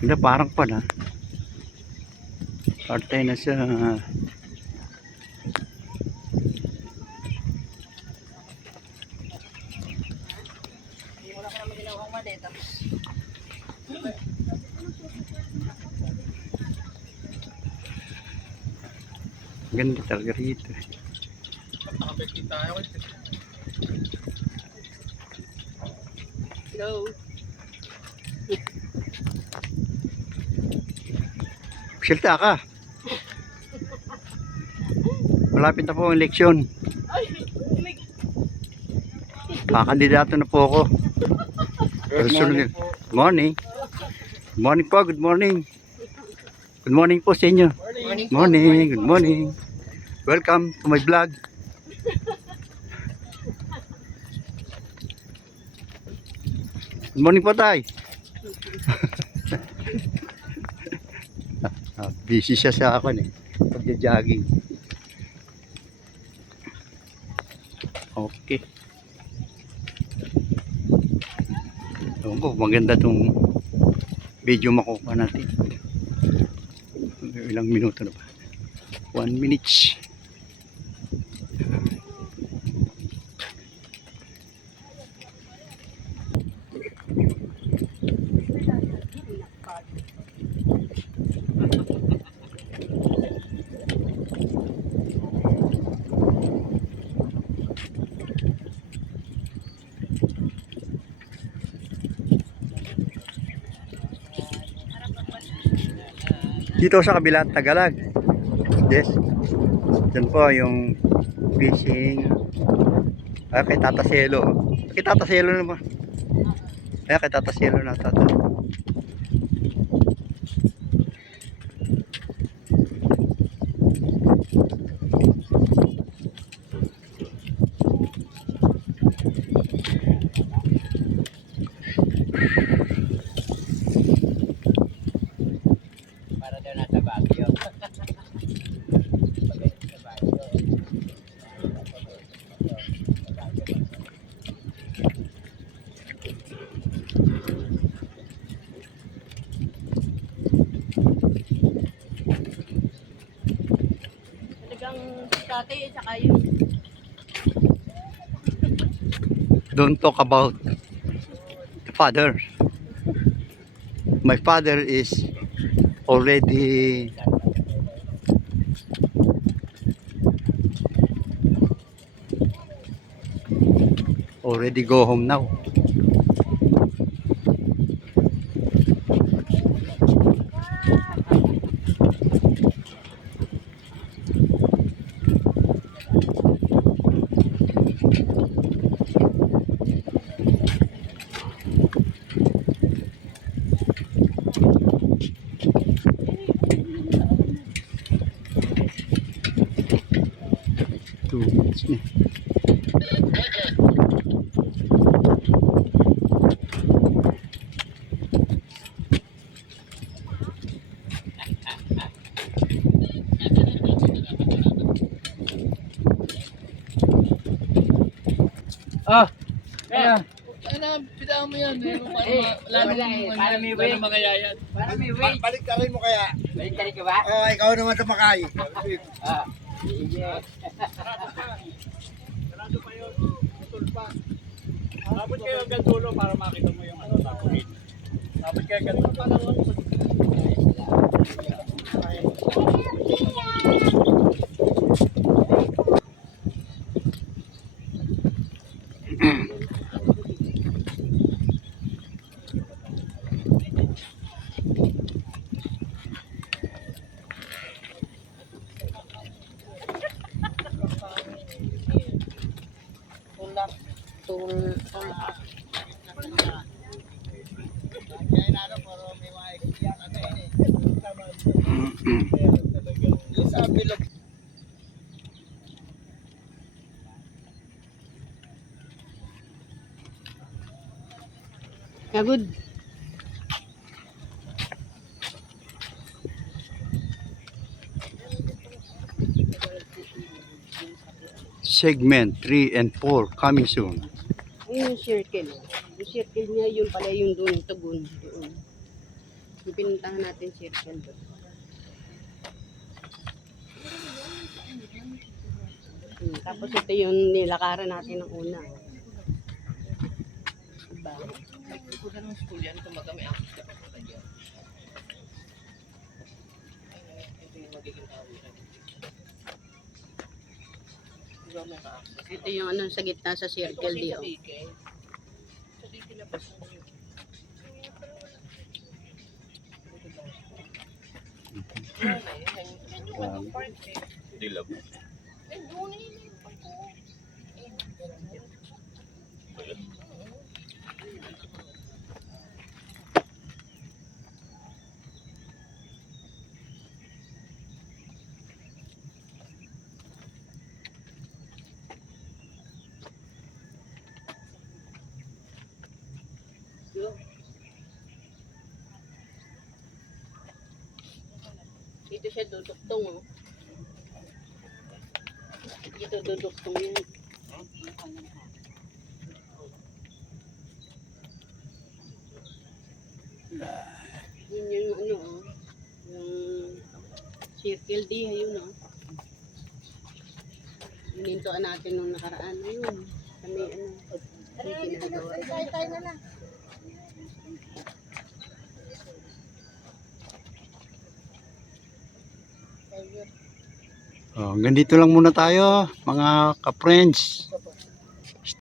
Hindi, parang pala. Parte na sa ganda talaga rito. Hello. Silta ka. Malapit na po ang eleksyon. Kakandidato na po ako. Good morning po. Good morning. Good morning po. Good morning. Good morning po sa inyo. Morning. Good morning. Welcome to my vlog. Good morning po, tay. Busy siya sa akin pagja-jogging. Okay. Ewan ko, maganda tong video makukuha natin. Ilang minuto na ba? 1 minute. Dito sa kabila, Tagalog. Yes. Diyan po yung fishing. Kay Tata Cielo. Kay Tata Cielo naman. Kay Tata Cielo na Tata. Para daw nasa Baguio. Talagang dati saka yung Don't talk about the father. My father is already go home now. Ah, kaya. Ano, pitaan mo yan. Para may weight. Para may weight. Balik ka rin mo kaya. Balik ka rin ka ba? Oo, ikaw naman tumakay. Ah, sige. Sarado pa yun. Putol pa. Tapos kayo hanggang dulo para makita mo yung ano, tapunin. Tapos kayo hanggang dulo. Kagod. Segment 3 and 4 coming soon. Ayun yung circle. Yung circle niya, yun pala yung doon, tugon. Doon. Yung pinuntahan natin circle doon. Tapos ito yung nilakaran natin ng una. Diba? Nagpupunta ng school yan, tumaga may access ka pa dyan. Ito yung magiging tawiran. Diba may ka-access? Ito yung ano sa gitna sa circle di oh. Sa dike labas mo yun. Dilab. Dito siya duduktong oh. Dito duduktong yun. Yun yung ano oh. Yung circle D ayun oh. Hinintuan natin nung nakaraan ayun. Kami ano. Yung ginagawa. Oh, hanggang dito lang muna tayo, mga ka-friends.